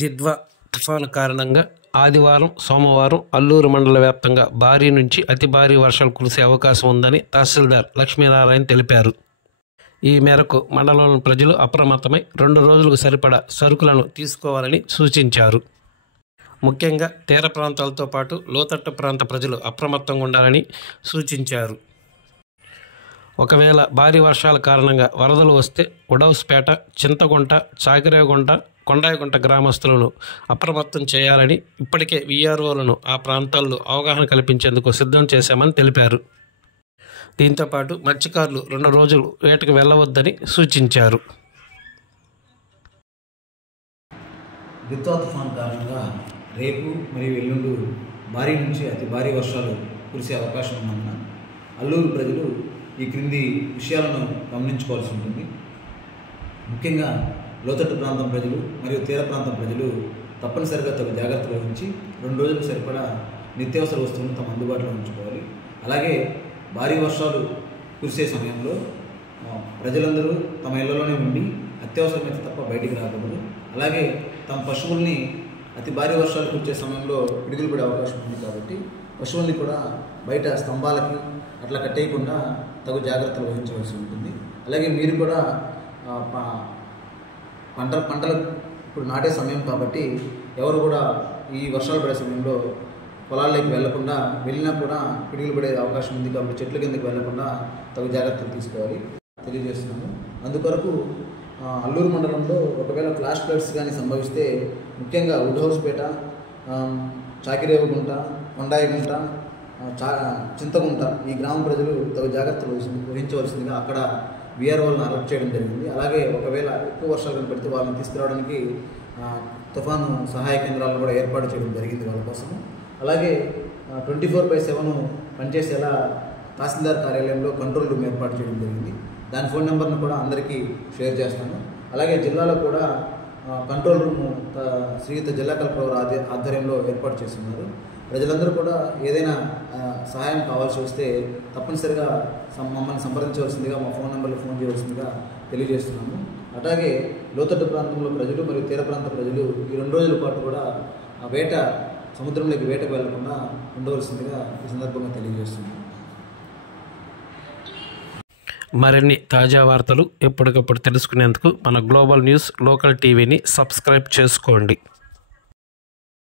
దిత్వా తుఫాను కారణంగా ఆదివారం, సోమవారం అల్లూరు మండల వ్యాప్తంగా భారీ నుంచి అతి భారీ వర్షాలు కురిసే అవకాశం ఉందని తహసీల్దార్ లక్ష్మీనారాయణ తెలిపారు. ఈ మేరకు మండలంలోని ప్రజలు అప్రమత్తమై 2 రోజులకు సరిపడా సరుకులను తీసుకోవాలని సూచించారు. ముఖ్యంగా తీర ప్రాంతాలతో పాటు లోతట్టు ప్రాంత ప్రజలు అప్రమత్తంగా ఉండాలని సూచించారు. ఒకవేళ భారీ వర్షాల కారణంగా వరదలు వస్తే ఉడౌస్పేట, చింతగుంట, చాకిరేగుంట, కొండాయిగుంట గ్రామస్తులను అప్రమత్తం చేయాలని ఇప్పటికే వీఆర్ఓలను ఆ ప్రాంతాల్లో అవగాహన కల్పించేందుకు సిద్ధం చేశామని తెలిపారు. దీంతోపాటు మత్స్యకారులు 2 రోజులు వేటకు వెళ్లవద్దని సూచించారు. దిత్వా తుఫాన్ కారణంగా రేపు మరియు ఎల్లుండి భారీ నుంచి అతి భారీ వర్షాలు కురిసే అవకాశం ఉన్నందున అల్లూరు ప్రజలు ఈ క్రింది విషయాలను గమనించుకోవాల్సి ఉంటుంది. ముఖ్యంగా లోతట్టు ప్రాంతం ప్రజలు మరియు తీర ప్రాంతం ప్రజలు తప్పనిసరిగా తగు జాగ్రత్తలు వహించి 2 రోజులకు సరిపడా నిత్యావసర వస్తువులను తమ అందుబాటులో ఉంచుకోవాలి. అలాగే భారీ వర్షాలు కురిసే సమయంలో ప్రజలందరూ తమ ఇళ్లలోనే ఉండి అత్యవసరమైతే తప్ప బయటికి రాకూడదు. అలాగే తమ పశువుల్ని అతి భారీ వర్షాలు కురిసే సమయంలో పిడుగులు పడే అవకాశం ఉంది కాబట్టి పశువుల్ని కూడా బయట స్తంభాలకి అట్లా కట్టేయకుండా తగు జాగ్రత్తలు వహించవలసి ఉంటుంది. అలాగే మీరు కూడా పంటలు ఇప్పుడు నాటే సమయం కాబట్టి ఎవరు కూడా ఈ వర్షాలు పడే సమయంలో పొలాల్లోకి వెళ్లకుండా, వెళ్ళినా కూడా పిడుగులు పడే అవకాశం ఉంది కాబట్టి చెట్ల కిందకి వెళ్లకుండా తగు జాగ్రత్తలు తీసుకోవాలి తెలియజేస్తున్నాము. అందుకొరకు అల్లూరు మండలంలో ఒకవేళ ఫ్లాష్ ఫ్లడ్స్ కానీ సంభవిస్తే ముఖ్యంగా ఉడౌస్పేట, చాకిరేవుగుంట, కొండాయిగుంట, చింతగుంట ఈ గ్రామ ప్రజలు తగు జాగ్రత్తలు వహించవలసిందిగా అక్కడ వీఆర్ఓలను అలర్ట్ చేయడం జరిగింది. అలాగే ఒకవేళ ఎక్కువ వర్షాలు కనపడితే వాళ్ళని తీసుకురావడానికి తుఫాను సహాయ కేంద్రాలను కూడా ఏర్పాటు చేయడం జరిగింది వాళ్ళ కోసము. అలాగే 24/7 పనిచేసేలా తహసీల్దార్ కార్యాలయంలో కంట్రోల్ రూమ్ ఏర్పాటు చేయడం జరిగింది. దాని ఫోన్ నెంబర్ను కూడా అందరికీ షేర్ చేస్తాను. అలాగే జిల్లాలో కూడా కంట్రోల్ రూమ్ శ్రీయుత జిల్లా కలెక్టర్ ఆధ్వర్యంలో ఏర్పాటు చేస్తున్నారు. ప్రజలందరూ కూడా ఏదైనా సహాయం కావాల్సి వస్తే తప్పనిసరిగా మమ్మల్ని సంప్రదించవలసిందిగా, మా ఫోన్ నెంబర్లో ఫోన్ చేయవలసిందిగా తెలియజేస్తున్నాము. అలాగే లోతట్టు ప్రాంతంలో ప్రజలు మరియు తీర ప్రాంత ప్రజలు ఈ 2 రోజుల పాటు కూడా సముద్రంలోకి వేటకు వెళ్లకుండా ఉండవలసిందిగా ఈ సందర్భంగా తెలియజేస్తున్నాము. మరిన్ని తాజా వార్తలు ఎప్పటికప్పుడు తెలుసుకునేందుకు మన గ్లోబల్ న్యూస్ లోకల్ టీవీని సబ్స్క్రైబ్ చేసుకోండి.